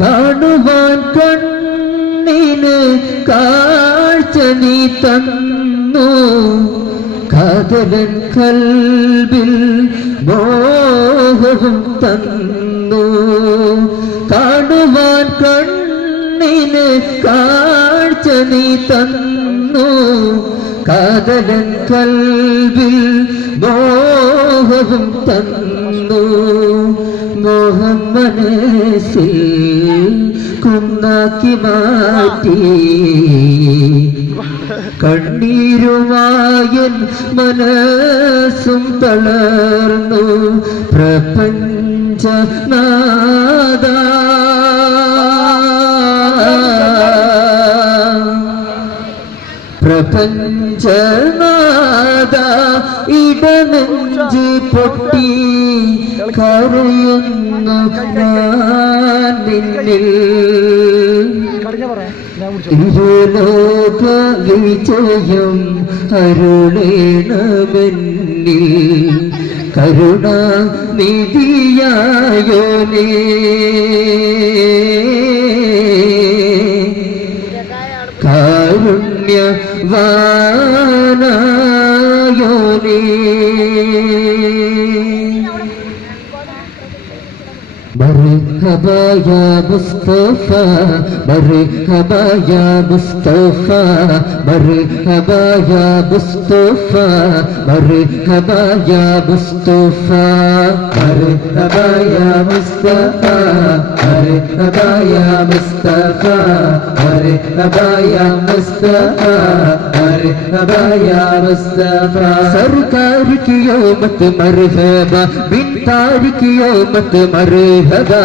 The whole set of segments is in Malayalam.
കാണുവാൻ കണ്ണിന് കാഴ്ച നീ തന്നു, കാതലൻ കൽബിൽ മോഹവും തന്നു. കാണുവാൻ കണ്ണിന് കാഴ്ച നീ തന്നു, കാതലൻ കൽബിൽ മോഹവും തന്നു. മോഹം മനസ്സിൽ കുന്നാക്കി മാറ്റി, കണ്ണീരുമായൻ മനസ്സും തളർന്നു. പ്രപഞ്ചനാഥ പ്രപഞ്ചനാഥ ഇടനെഞ്ച് പൊട്ടി കരയുന്നു ഞാൻ നിന്നിൽ. ഇരുലോക വിജയം അരുളേണമെന്നിൽ, കരുണാനിധിയായോനേ. കാരുണ്യവാനായോനേ. മർഹബാ യാ മുസ്തഫ, മർഹബാ യാ മുസ്തഫ, മർഹബാ യാ മുസ്തഫ, മർഹബാ യാ മുസ്തഫ, മർഹബാ യാ മുസ്തഫ, മർഹബാ യാ മുസ്തഫ, മർഹബാ യാ മുസ്തഫ, മർഹബാ യാ മുസ്തഫ. സർക്കാർ की क़यामत मरहबा, बिनतार की क़यामत मरहबा,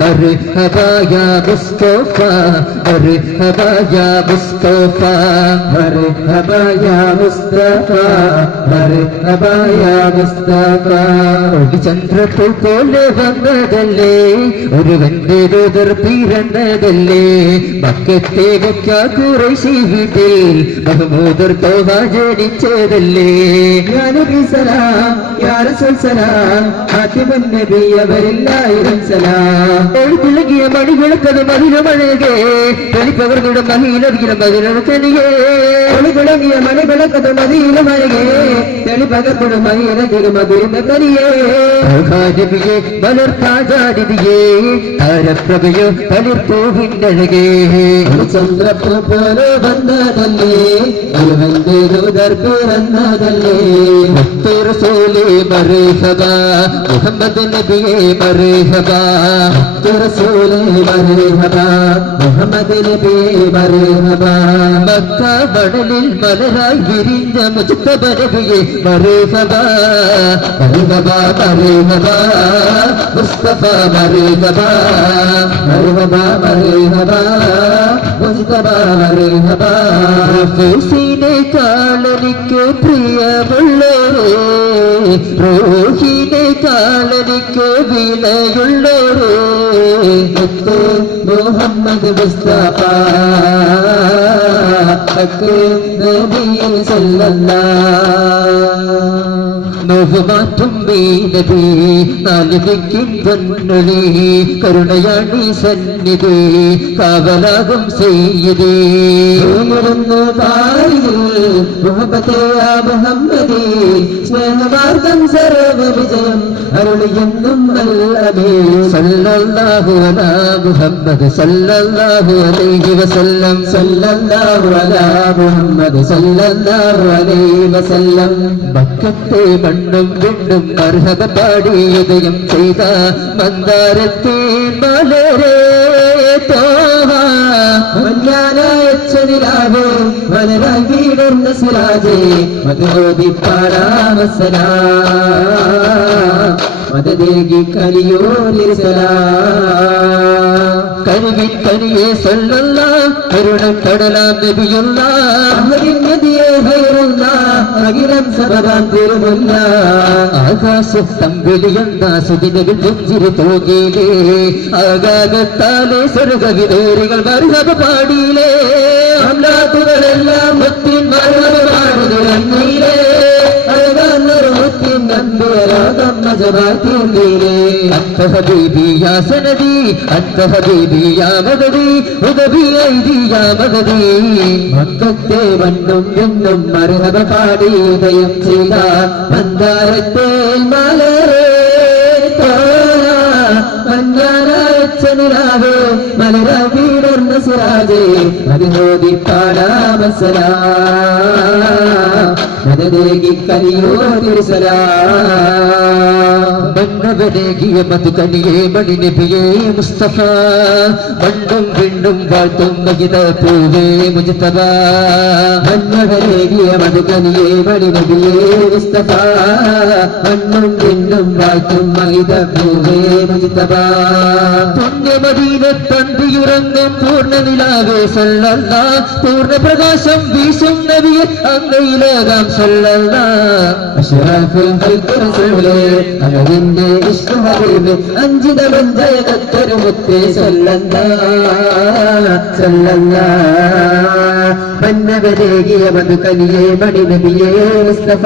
मरहबा या मुस्तफा, मरहबा या मुस्तफा, मरहबा या मुस्तफा, मरहबा या मुस्तफा. ചന്ദ്രപ്പൂ പോലെ വന്നതല്ലേ, ഒരുവന്റെ ദൂതർ പിറന്നതല്ലേ, മക്കത്തെ മുഖ്യ ഖുറൈശി വീട്ടിൽ മഹ്മൂദർ തോഹ ജനിച്ചതല്ലേ. യാ നബി സലാം, യാ റസൂൽ സലാം, ഹാത്തിമുൻ നബി അവരില്ലായിരം സലാം. എഴുതിളകിയ മണിവിളക്കത് മധുരമഴകേ, വെളിപ്പകർന്നിട മഹിലവികിട മധുരത്തനിയേ. ഒളിവിളങ്ങിയ മണിവിളക്കത് മധുരമഴകേ, തെളിപ്പകർന്നിട മഹിലവികിട മധുരത്തനിയേ. നബിയെ വളർത്താജാടിയേ, താരപ്രഭയോ തളിർപ്പൂവിൻ്റഴകേ. ചന്ദ്രപ്പൂ പോലെ വന്നതല്ലേ, ഒരുവന്റെ ദൂതർ പിറന്നതല്ലേ. മുത്ത് റസൂലേ മർഹബാ, മുഹമ്മദ് നബിയേ മർഹബാ, മുത്ത് റസൂലേ മർഹബാ, മുഹമ്മദ് നബിയേ മർഹബാ. മക്ക മണലിൽ മലരായി വിരിഞ്ഞ മുജ്തബ നബിയേ മർഹബാ, മർഹബാ മർഹബാ, മുസ്തഫ മർഹബാ, മർഹബാ മർഹബാ, മുസ്തഫ മർഹബാ. റസൂലിനെക്കാളെനിക്ക് പ്രിയമുള്ളോരേ, റൂഹിനെക്കാളെനിക്ക് വിലയുള്ളോരേ, മുത്ത് മുഹമ്മദ് മുസ്തഫ, നബി സല്ലല്ലാഹ്. നോവുമാറ്റും നബി നാലിക്കും പൊന്നൊളി, കരുണയാണി സന്നിധി കാവലാകും സയ്യിദി. മുഹമ്മദി സ്നേഹമാർഗം സർവ വിജയം അരുളിയെന്നും സല്ലല്ലാഹു അലാ മുഹമ്മദ് സല്ലല്ലാഹു അലൈഹി വസല്ലം, സല്ലല്ലാഹു അലാ മുഹമ്മദ് സല്ലല്ലാഹു അലൈഹി വസല്ലം. മക്കത്തെ മണ്ണും വിണ്ടും മർഹബ പാടി ഉദയം ചെയ്ത മന്ദാരത്തെ മലരേ തോഹ, മഞ്ഞാനായച്ചനിലാവേ മലരായി വീടുന്ന സിറാജേ, മധുരോധി പാടാമസലാം, മദദേകി കലിയോലിസലാം. കരുവിൻ കനിയെ സല്ലല്ലാഹ്, കരുണം കടലാം നബിയുള്ളാഹ്, നദിയെ ഹൈറുല്ലാഹ്, അഖിലം സബബാൻ തിരുമുല്ലാഹ്. ആകാശത്തമ്പിളിയുണ്ടാ സുദിനകൾ പുഞ്ചിരി തൂകിയിലേ, ആകാകത്താലെ സ്വർഗവിദൂരികൾ മർഹബ പാടിയിലേ. അംലാത്തുകളെല്ലാം മുത്തിൻ മർഹബ പാടി തുടങ്ങിയിലേ, അഴകാന്നൊരു മുത്തിൻ നമ്പിയരാകം ഭാഗ്യമാക്കിയില്ലേ അന്ത ഹബീബി യാ സനദി അന്ത ഹബീബി യാ മദദി ഉദബി ഐദി യാ മദദി മക്കത്തെ വണ്ണും എന്നും മർഹബ പാടി ഉദയം ചെയ്ത മന്ദാരത്തെ മലരേ മഞ്ഞാറാച്ചനിലാവേ മലര വീടർന്ന സിറാജേ മതിമോദി പാടാമസലാ മദദേകി കനിയോ തിരുസലാ മന്നവനേകിയ മധുകനിയെ മണിനബിയേ മുസ്തഫ മണ്ണും വിണ്ണും വാഴ്ത്തും മഹിത പൂവേ മുജ്തബ മന്നവനേകിയ മധുകനിയെ മണിനബിയേ മുസ്തഫ മണ്ണും വിണ്ണും വാഴ്ത്തും മഹിത പൂവേ മുജ്തബ പുണ്യമദീനത്തന്തിയുറങ്ങും പൂർണ്ണനിലാവേ സല്ലല്ലാ പൂർണ്ണപ്രകാശം വീശും നബിയെ അങ്ങയിലേകാം സല്ലല്ലാ അഷ്റഫുൽ ഖൽഖ് റസൂലേ അഹദിന്റെ ഇഷ്ഖ് ഹബീബ് അഞ്ചിത മഞ്ചയത്തൊരു മുത്തേ സല്ലല്ലാ സല്ലല്ലാ മന്നവരേകിയ മധുകനിയെ മണി നബിയേ മുസ്തഫ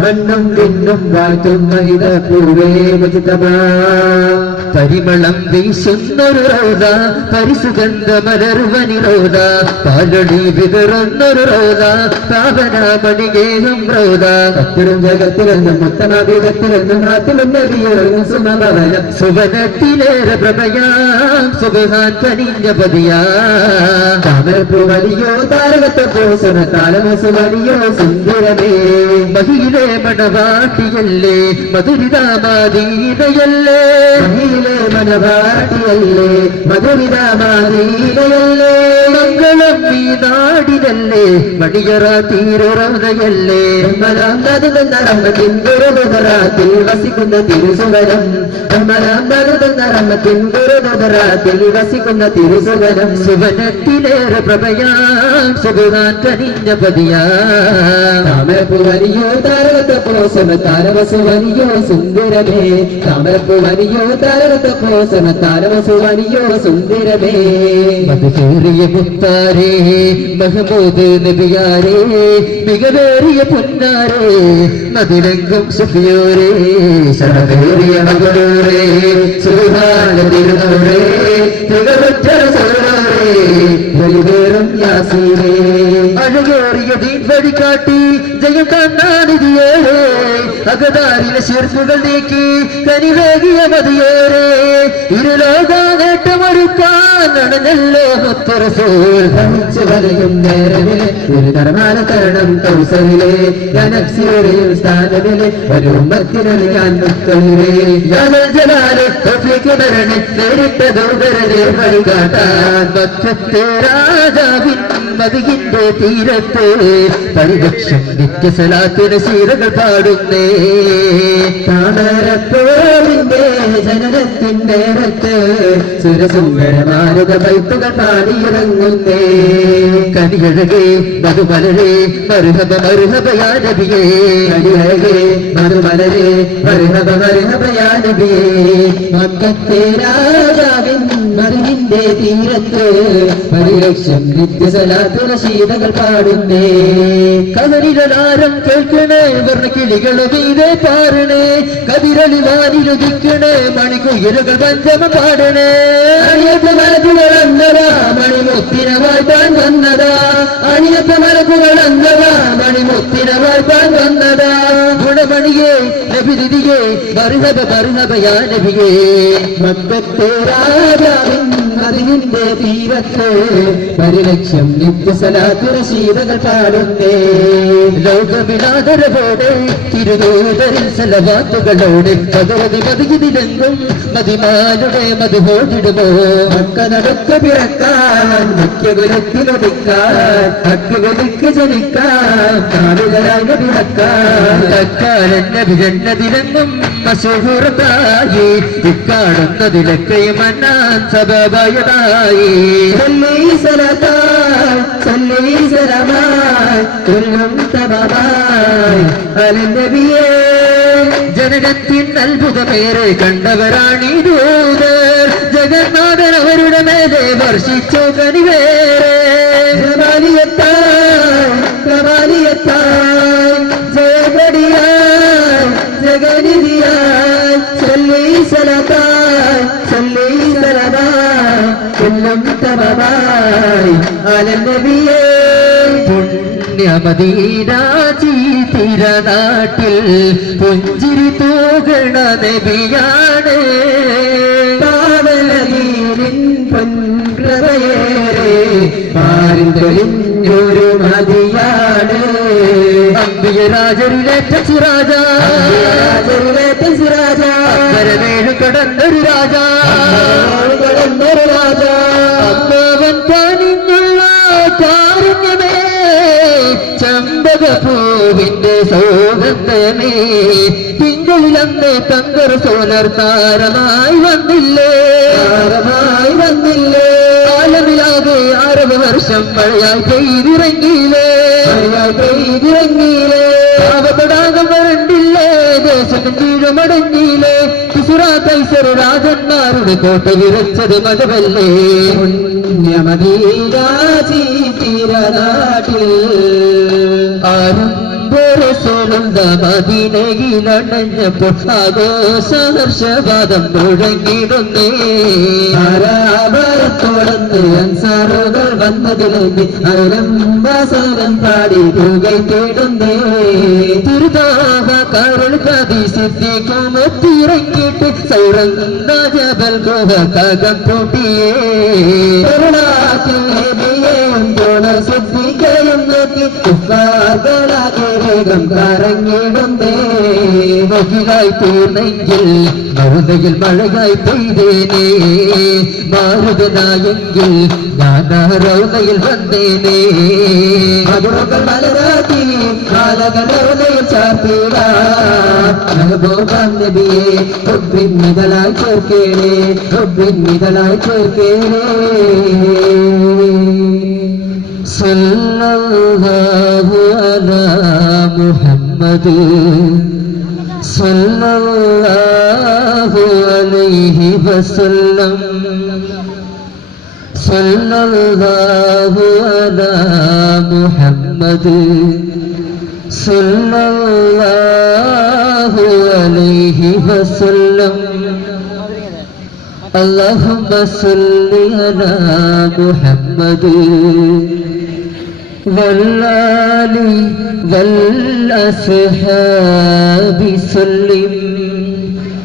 മണ്ണും വിണ്ണും വാഴ്ത്തും മഹിത പൂവേ മുജ്തബ പരിമളം വീശുന്നൊരു റോദ പരിസുഗന്ധ മലർവനി റോദ പാലടി വിതറുന്നൊരു റോദ പാവനാമണികേഹം റോദ കത്തിലും ജഗത്തിലെന്നും മുത്തനാഭിഗത്തിലെന്നും നാട്ടിലും നബിയൊരു സുമഭവനം സുവനത്തിലേറെ പ്രഭയാം സുബഹാൻ കനിഞ്ഞ പതിയാ താമരപ്പൂ വലിയോ താരകത്തെ പോസന താലമസു വലിയോ സുന്ദരമേ മഹിയിലെ മണവാട്ടിയല്ലേ മധുരിതാമാദീനയല്ലേ മഹിയിലെ മണവാട്ടിയല്ലേ മധുരിതാമാദീനയല്ലേ മംഗളം ഈ നാടിനല്ലേ മണിയറ തീരുറവതയല്ലേ റഹ്മത്തിൻ ഗുരുദരാത്തിൽ വസിക്കുന്ന തിരുസുവനം റഹ്മത്തിൻ ഗുരുദരാത്തിൽ വസിക്കുന്ന തിരുസുവനം സുവനത്തിലേറെ പ്രഭയാം സുബഹാൻ കനിഞ്ഞ പതിയാ താമരപ്പൂ വലിയോ താരകത്തെ പോസന താരവസു വലിയോ സുന്ദരമേ താമരപ്പൂ വലിയോ താരകത്തെ പോസന താരവസു വലിയോ സുന്ദരമേ മധുകേറിയ മുത്താരേ മഹമൂദ് നബിയാരേ മികവേറിയ പൊന്നാരേ മതിലെങ്കും സുഫിയോരേ ശരവേറിയ മകളൂരേ സുഹാന തിരുനൂരേ തികവുറ്റ സോരേ വെളിവേറും യാസീരേ അഴകേറിയ ദീൻ വഴികാട്ടി ജയം കണ്ണാനിധിയേരേ അകതാരിലെ ശിർപ്പുകൾ നീക്കി കനിവേകിയ മതിയേരേ ഇരുലോക നേട്ടമൊരുക്കാൻ നടന്നല്ലോ മുത്തറസൂൽ ഭരിച്ചു വലയും നേരമിലെ ഒരു ധർമാന തരണം കൗസലിലെ നഫ്സിയുടെയും സ്ഥാനമിലെ ഒരു ഉമ്മത്തിനറിയാൻ മുത്തലിലെ ജലാല് തൊഫിക്കുണരണി നേരിട്ട ദൗതരനെ വഴികാട്ടാൻ മറ്റത്തെ രാജാവിൻ മതിയിന്റെ തീരത്ത് പരിരക്ഷം നിത്യസലാത്തിന് ശീലകൾ പാടുന്നേ താമരപ്പോളിന്റെ ജനനത്തിന്റെ രത്ത് സുരസുന്ദരമാരുത പൈപ്പുകൾ പാടിയിറങ്ങുന്നേ കനിയഴകേ മധുമലരേ മരുഹബ മരുഹബയാ നബിയേ കനിയഴകേ മധുമലരേ മരുഹബ മരുഹബയാ നബിയേ മക്കത്തെ രാജാവിൻ മറിവിന്റെ തീരത്ത് പരിരക്ഷം നിത്യസലാത്തുന ശീതകൾ പാടുന്നേ കവരിലാരം കേൾക്കണേ വർണ്ണക്കിളികൾ മീതെ പാടണേ കതിരളി വാനിലുദിക്കണേ മണിക്കുയിലുകൾ പഞ്ചമ പാടണേ അണിയത്ത മലക്കുകൾ അന്നതാ മണിമുത്തിന വാഴ്ത്താൻ വന്നതാ അണിയത്ത മലക്കുകൾ അന്നതാ മണിമുത്തിന വാഴ്ത്താൻ വന്നതാ ഗുണമണിയേ നബിദിതിയേ മർഹബ മർഹബയാ നബിയേ മക്കത്തെ രാജാവിൻ മറിവിന്റെ തീരത്ത് പരിലക്ഷ്യം നിത്യസലാത്തുന ശീതകൾ പാടുന്നേ ലോകമിനാദരവോടെ തിരുദൂതരിൽ സലവാത്തുകളോടെ പകരതി മതിയിലെങ്കും മതിമാനുടെ മധുഹോടിടുമോ മക്ക നടക്ക പിറക്കാൻ മുഖ്യകുലത്തിലൊതുക്കാൻ അക്കുകുലിക്ക് ജനിക്കാൻ കാലുകളായി പിറക്കാൻ തക്കാലൻ നബി ജന്നതിലെങ്ങും മശഹൂറത്തായി ഇക്കാണുന്നതിലൊക്കെ മന്നാൻ സബബായതായി ജനനത്തിൻ അത്ഭുതമേറെ കണ്ടവരാണീ ദൂതർ ജഗന്നാഥൻ അവരുടെ മേലെ വർഷിച്ചു കനിവേറെ ജയപടിയായി ജഗനിധിയായി പ്രിയതമമായി അലനബിയേ പുണ്യമദീന തിരനാട്ടിൽ പുഞ്ചിരി തൂകണ നബിയാണ് കാവലദീനിൻ പൊൻകൃപയേറെ പാരിൽ തെളിഞ്ഞൊരു മതിയാണ് അമ്പിയരാജരിലേറ്റ സിറാജ വരവേഴു കടന്നൊരു രാജ അമ്മാവൻ പണിഞ്ഞുള്ള കാരുണ്യമേ ചമ്പകപ്പൂവിന്റെ സൗഗന്ധമേ തിങ്കളിലന്ന് തങ്കർ സോലർ താരമായി വന്നില്ലേ ആലമിലാകെ 60 വർഷം മഴയായി പെയ്തിറങ്ങിയില്ലേ പാവപ്പെടാകം വരണ്ടില്ലേ ദേശം കീഴുമടങ്ങിയില്ലേ കൈസർ രാജന്മാരുടെ കോട്ട വിറച്ചത് മതമല്ലേ പുണ്യമദീനാചി തിരനാട്ടിൽ മദീനയിലണഞ്ഞപ്പോൾ ആഘോഷഹർഷവാദം മുഴങ്ങിടുന്നേ ആരാപരത്തോടന്ന് അൻസാറുകൾ വന്നതിലേക്ക് അരംബാസനം പാടി പുകൈ തേടുന്നേ തിരുതാഹ കരൾ പ്രതി സിദ്ധിക്കുമൊത്തിറങ്ങിയിട്ട് സൗരംഗ ജബൽ ഗോഹ കകം പൊട്ടിയേ സിദ്ധിക്കയും നോക്കി വേഗം കറങ്ങിടുന്നേ വകിലായി തീർന്നെങ്കിൽ മറുതയിൽ മഴയായി പെയ്തേനേ മാറുതനായെങ്കിൽ ഞാൻ റൗദയിൽ വന്നേനേ മധുരകൾ മലരാട്ടി കാലകളയിൽ ചാർത്തിടാൻ നബിയെ ഒബ്ബിന്നിതലായി ചേർക്കേണേ സല്ലല്ലാഹു അലാ മുഹമ്മദ് സല്ലല്ലാഹു അലൈഹി വസല്ലം സല്ലല്ലാഹു അലാ മുഹമ്മദ് സല്ലല്ലാഹു അലൈഹി വസല്ലം اللهم صل على محمد والآل والأصحاب سلم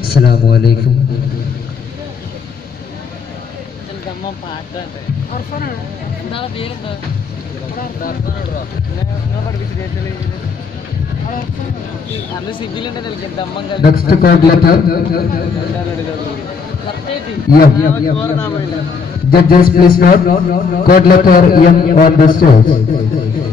السلام عليكم Next code letter. Judges, please note code letter M on the stage.